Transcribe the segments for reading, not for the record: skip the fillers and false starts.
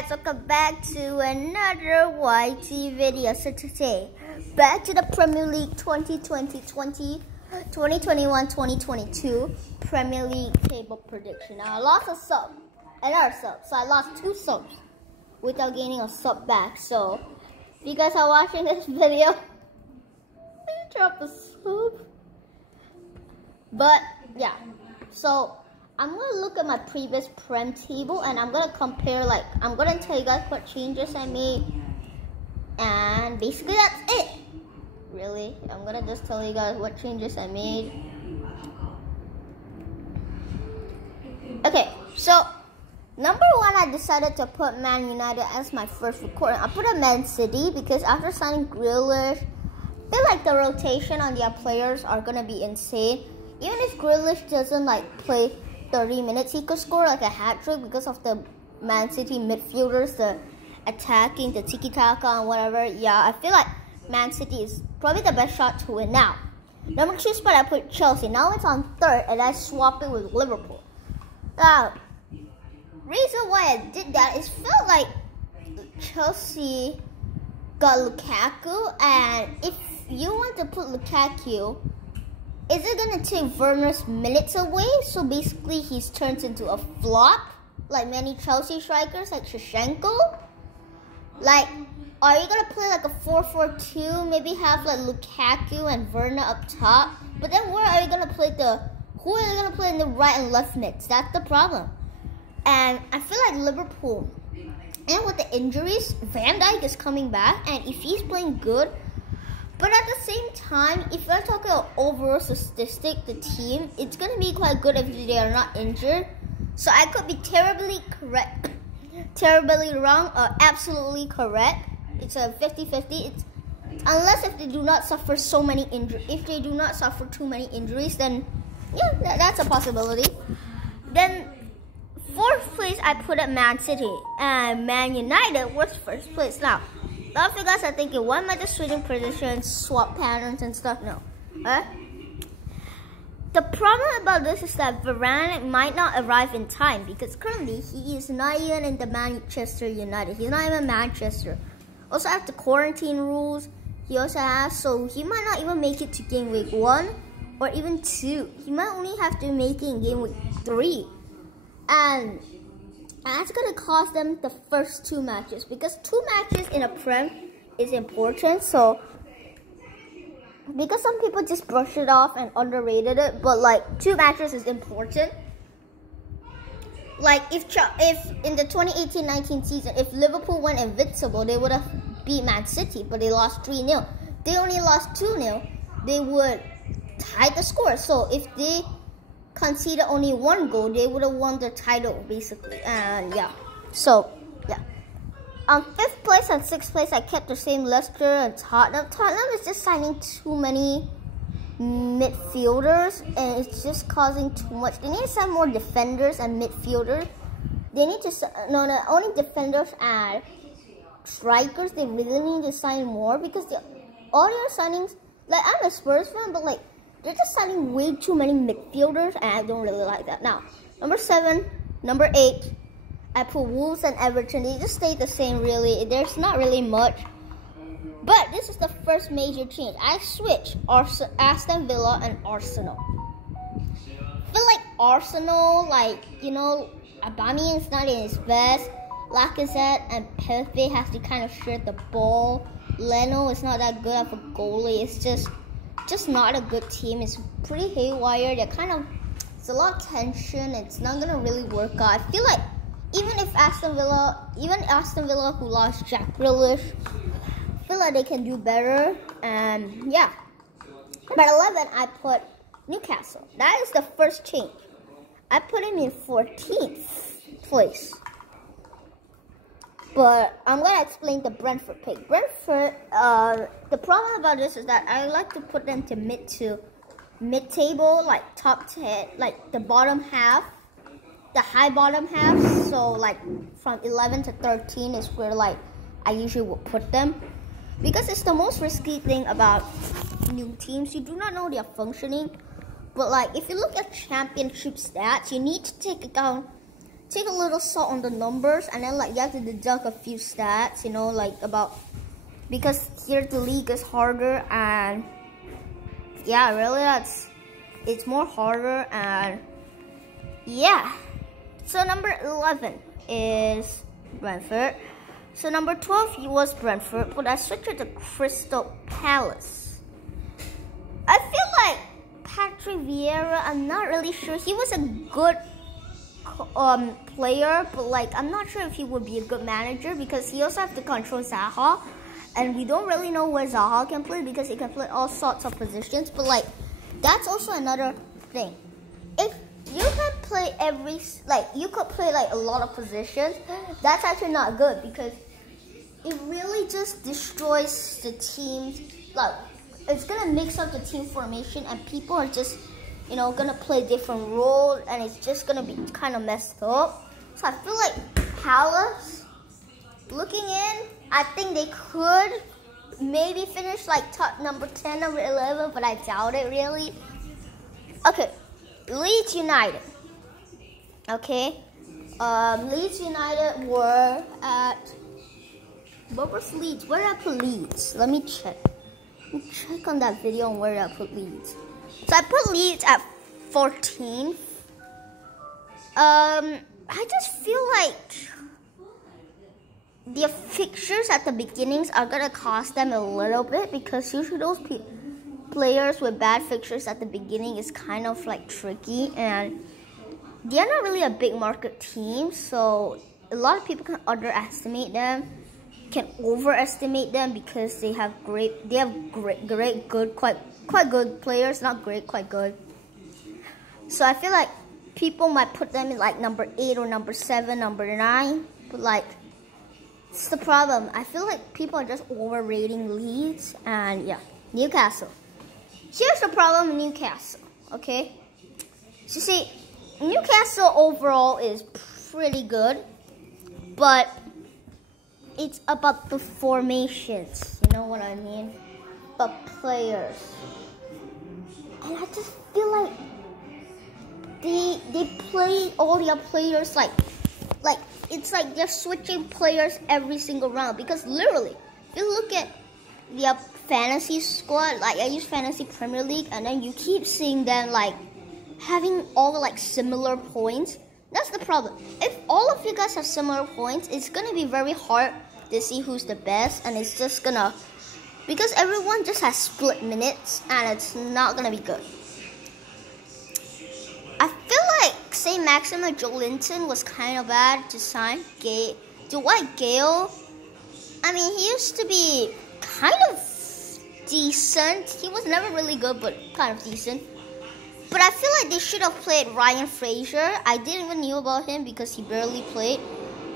guys, welcome back to another YT video. So today, back to the Premier League 2021-2022 Premier League table prediction. Now I lost a sub, another sub, so I lost 2 subs without gaining a sub back. So if you guys are watching this video, please drop a sub. But yeah, so I'm going to look at my previous Prem table and I'm going to compare, I'm going to tell you guys what changes I made. And basically that's it. Really, I'm going to just tell you guys what changes I made. Okay, so number 1, I decided to put Man United as my first recording. I put a Man City because after signing Grealish, I feel like the rotation on their players are going to be insane. Even if Grealish doesn't play 30 minutes, he could score a hat-trick because of the Man City midfielders, the attacking, the tiki-taka and whatever. Yeah, I feel like Man City is probably the best shot to win now. Number 2 spot, I put Chelsea. Now it's on 3rd and I swap it with Liverpool. Now, reason why I did that is felt like Chelsea got Lukaku, and if you want to put Lukaku, is it going to take Werner's minutes away? So basically, he's turned into a flop, like many Chelsea strikers, like Shevchenko. Are you going to play a 4-4-2? Maybe have Lukaku and Werner up top. But then where are you going to play who are you going to play in the right and left mids? That's the problem. And I feel like Liverpool, and with the injuries, Van Dijk is coming back. And if he's playing good, but at the same time, if you're talking about overall statistic, the team, it's going to be quite good if they are not injured. So I could be terribly correct, terribly wrong, or absolutely correct. It's a 50-50. Unless if they do not suffer so many injuries. If they do not suffer too many injuries, then yeah, that's a possibility. Then 4th place, I put at Man City. And Man United was 1st place. Now, a lot of you guys are thinking, why am I just switching positions, swap patterns and stuff? No. The problem about this is that Varane might not arrive in time because currently he is not even in the Manchester United. He's not even Manchester. Also have the quarantine rules. He also has, so he might not even make it to game week 1 or even 2. He might only have to make it in game week 3. And that's going to cost them the first 2 matches because 2 matches in a Prem is important. So, because some people just brush it off and underrated it, but 2 matches is important. If in the 2018-19 season, if Liverpool went invincible, they would have beat Man City, but they lost 3-0. They only lost 2-0. They would tie the score. So if they conceded only 1 goal, they would have won the title basically. And yeah, so yeah. On 5th place and 6th place, I kept the same Leicester and Tottenham. Tottenham is just signing too many midfielders and it's just causing too much. They need to sign more defenders and midfielders. They need to not only defenders and strikers. They really need to sign more because all their signings, I'm a Spurs fan, but they're just signing way too many midfielders, and I don't really like that. Now, number 7, number 8, I put Wolves and Everton. They just stay the same, really. There's not really much. But this is the first major change. I switched Aston Villa and Arsenal. I feel like Arsenal, Aubameyang's not in his best. Lacazette and Pepe has to kind of share the ball. Leno is not that good of a goalie. It's just not a good team. It's pretty haywire. It's a lot of tension. It's not gonna really work out. I feel like even Aston Villa who lost Jack Grealish, I feel like they can do better. And yeah. But 11, I put Newcastle. That is the first change. I put him in 14th place. But I'm going to explain the Brentford pick. Brentford, the problem about this is that I like to put them to mid-table, top 10, the bottom half, the high bottom half. So, from 11 to 13 is where, I usually would put them. Because it's the most risky thing about new teams. You do not know their functioning. But, if you look at championship stats, you need to take account take a little salt on the numbers, and then like you have to deduct a few stats, you know, like about, because here the league is harder, and yeah, really it's more harder, and yeah. So number 11 is Brentford. So number 12 was Brentford, but I switched it to Crystal Palace. I feel like Patrick Vieira, I'm not really sure. He was a good player, but like I'm not sure if he would be a good manager, because he also has to control Zaha, and we don't really know where Zaha can play, because he can play all sorts of positions. But like that's also another thing. If you can play you could play like a lot of positions, that's actually not good, because it really just destroys the teams. Like it's gonna mix up the team formation, and people are just, you know, gonna play different roles, and it's just gonna be kind of messed up. So I feel like Palace, looking in, I think they could maybe finish like top number 10, number 11, but I doubt it really. Okay, Leeds United. Okay, Leeds United were at, what was Leeds? Where did I put Leeds? Let me check. Let me check on that video on where did I put Leeds. So I put Leeds at 14th. I just feel like the fixtures at the beginnings are gonna cost them a little bit, because usually those players with bad fixtures at the beginning is kind of like tricky, and they're not really a big market team, so a lot of people can underestimate them, can overestimate them, because they have quite good players, not great, quite good. So I feel like people might put them in like number 8 or number 7, number 9, but like it's the problem. I feel like people are just overrating Leeds. And yeah, Newcastle. Here's the problem with Newcastle, okay? So see, Newcastle overall is pretty good, but it's about the formations, you know what I mean? But players. And I just feel like they play all their players like it's like they're switching players every single round, because literally, if you look at their fantasy squad, like I use Fantasy Premier League, and then you keep seeing them like having all like similar points. That's the problem. If all of you guys have similar points, it's gonna be very hard to see who's the best, and it's just gonna, because everyone just has split minutes, and it's not gonna be good. I feel like St. Maximin Joelinton was kind of bad to sign. Dwight Gale, I mean, he used to be kind of decent. He was never really good, but kind of decent. But I feel like they should have played Ryan Fraser. I didn't even know about him because he barely played.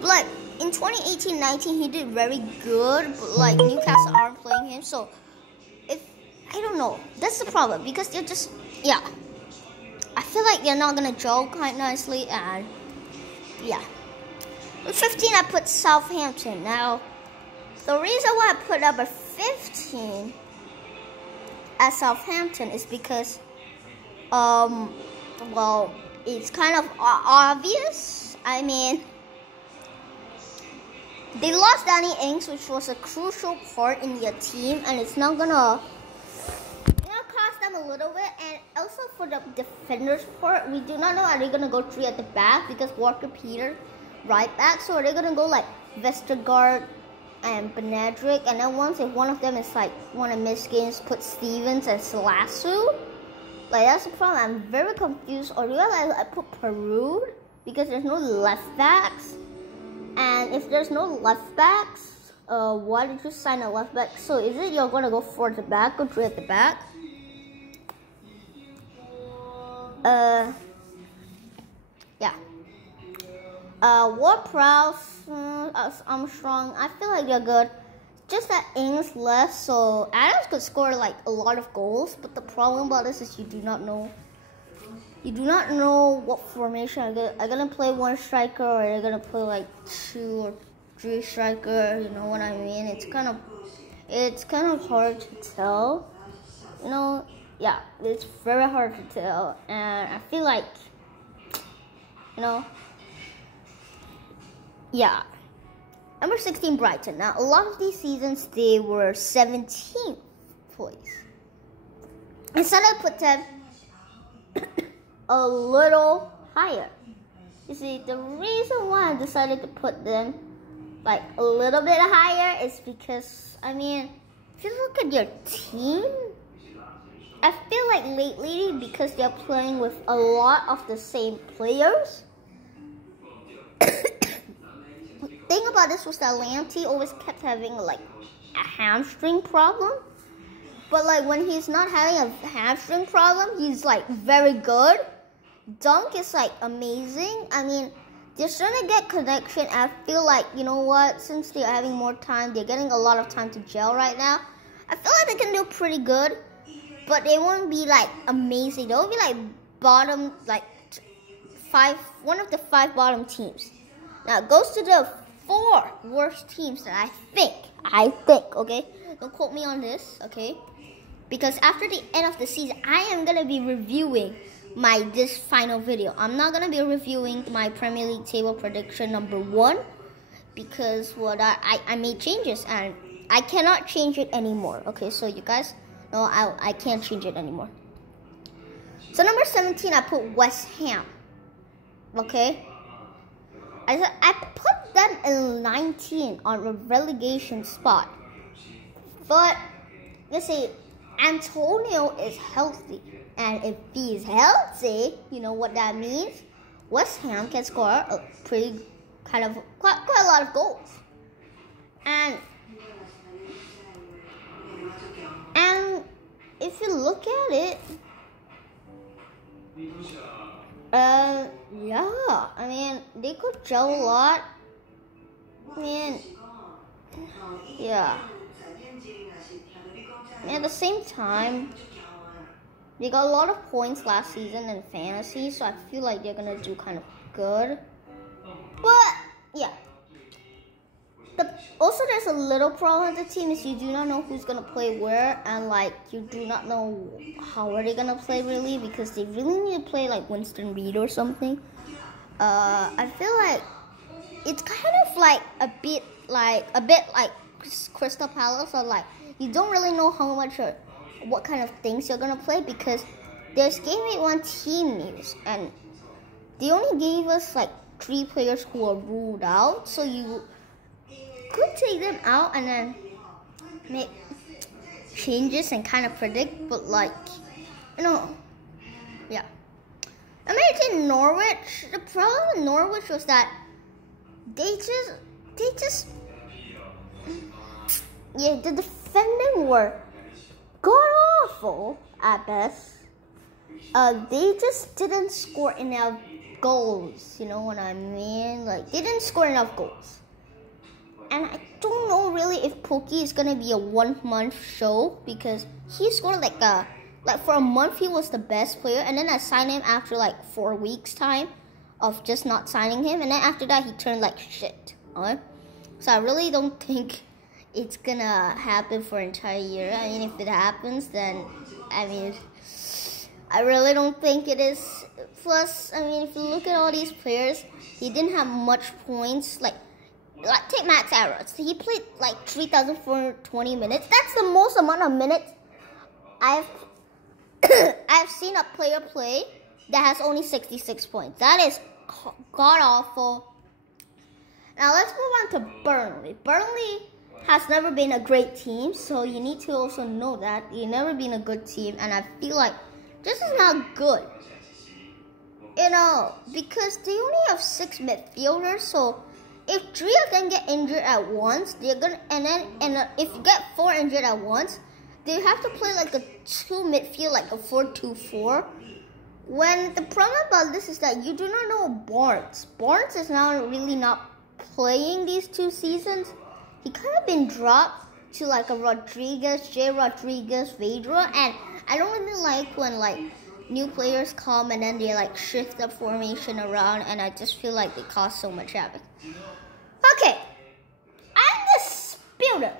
But like in 2018-19, he did very good. But like Newcastle aren't playing him, so I don't know. That's the problem, because they're just, yeah. I feel like they're not gonna gel quite nicely, and yeah. At 15, I put Southampton. Now, the reason why I put number 15 at Southampton is because, well, it's kind of obvious. I mean, they lost Danny Ings, which was a crucial part in their team, and it's not gonna cost them a little bit. And also for the defenders part, we do not know, are they gonna go 3 at the back, because Walker Peters right back, so are they gonna go like Vestergaard and Benedrick, and then once if one of them is like wanna miss games, put Stevens and Salasu? Like that's the problem. I'm very confused. Or realize I put Peru because there's no left backs, and if there's no left backs, why did you sign a left back? So is it you're gonna go 4 at the back or 3 at the back? Yeah. Ward-Prowse, Armstrong, I feel like they're good. Just that Ings left, so Adams could score like a lot of goals, but the problem about this is you do not know what formation are gonna play 1 striker, or they're gonna play like 2 or 3 striker, you know what I mean? It's kind of hard to tell, you know. Yeah, it's very hard to tell, and I feel like, you know, yeah. Number 16, Brighton. Now, a lot of these seasons, they were 17th place. Instead, I put them a little higher. You see, the reason why I decided to put them like a little bit higher is because, I mean, if you look at your team, I feel like lately, because they're playing with a lot of the same players, the thing about this was that Lamptey always kept having like a hamstring problem. But like when he's not having a hamstring problem, he's like very good. Dunk is like amazing. I mean, they're starting to get connection. I feel like, you know what, since they're having more time, they're getting a lot of time to gel right now. I feel like they can do pretty good, but they won't be like amazing. They'll be like bottom, like one of the 5 bottom teams. Now it goes to the 4 worst teams that I think, okay? Don't quote me on this, okay? Because after the end of the season, I am going to be reviewing this final video. I'm not going to be reviewing my Premier League table prediction number 1 because I made changes and I cannot change it anymore. Okay, so you guys know I can't change it anymore. So number 17, I put West Ham. Okay? I put them in 19 on a relegation spot. But, let's see, Antonio is healthy. And if he's healthy, you know what that means? West Ham can score a pretty, quite a lot of goals. And if you look at it, yeah, I mean, they could gel a lot. I mean, yeah. And at the same time, they got a lot of points last season in fantasy, so I feel like they're gonna do kind of good. But yeah. Also, there's a little problem with the team is you do not know who's gonna play where, and like you do not know how are they gonna play really, because they really need to play like Winston Reid or something. I feel like it's kind of like a bit like Crystal Palace, or like you don't really know how much or what kind of things you're gonna play, because there's Game Week 1 team news and they only gave us like 3 players who are ruled out, so you could take them out and then make changes and kind of predict, but like, you know, yeah. American Norwich, the problem with Norwich was that they just yeah, the defending were god awful at best. They just didn't score enough goals, you know what I mean? Like, they didn't score enough goals. And I don't know really if Pukki is gonna be a 1 month show, because he scored like for a month he was the best player, and then I signed him after like 4 weeks time of just not signing him, and then after that he turned like shit. Okay? So I really don't think it's gonna happen for an entire year. I mean, if it happens, then I mean, I really don't think it is. Plus, I mean, if you look at all these players, he didn't have much points. Like take Max Arrows. He played like 3,420 minutes. That's the most amount of minutes I've seen a player play that has only 66 points. That is god awful. Now let's move on to Burnley. Burnley has never been a great team, so you need to also know that they've never been a good team, and I feel like this is not good. You know, because they only have 6 midfielders, so if 3 of them get injured at once, they're gonna, and if you get 4 injured at once, they have to play like a 2 midfield, like a 4-2-4. When the problem about this is that you do not know Barnes. Barnes is now really not playing these 2 seasons. He kind of been dropped to like a Rodriguez, J. Rodriguez, Vedra, and I don't really like when like new players come and then they like shift the formation around, and I just feel like they cause so much havoc. Okay, Undisputed.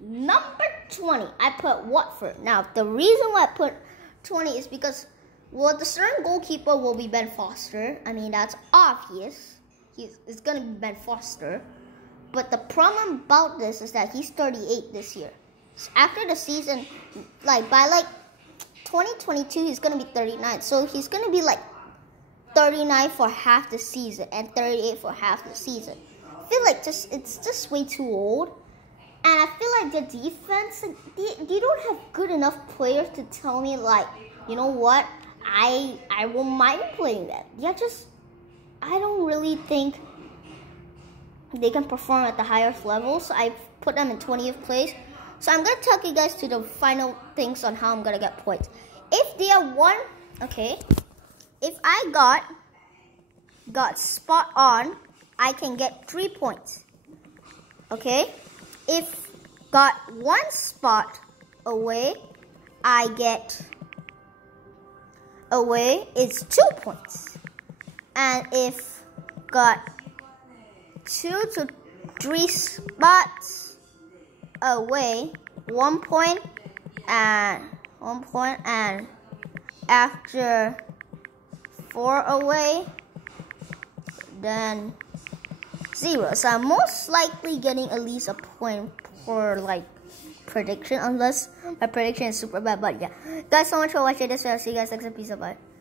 Number 20, I put Watford. Now, the reason why I put 20 is because, well, the starting goalkeeper will be Ben Foster. I mean, that's obvious. It's gonna be Ben Foster. But the problem about this is that he's 38 this year. So after the season, by 2022, he's gonna be 39. So he's gonna be 39 for half the season and 38 for half the season. I feel like it's just way too old. And I feel like the defense, they don't have good enough players to tell me you know what, I won't mind playing that. I don't really think they can perform at the highest level. So I put them in 20th place. So I'm gonna take you guys to the final things on how I'm gonna get points. If they are if I got spot on, I can get 3 points. Okay? If got 1 spot away, I get away is 2 points. And if got 2 to 3 spots away, 1 point, and after 4 away, then 0. So I'm most likely getting at least a point for prediction, unless my prediction is super bad. But yeah, guys, so much for watching this video. I'll see you guys next episode. Bye.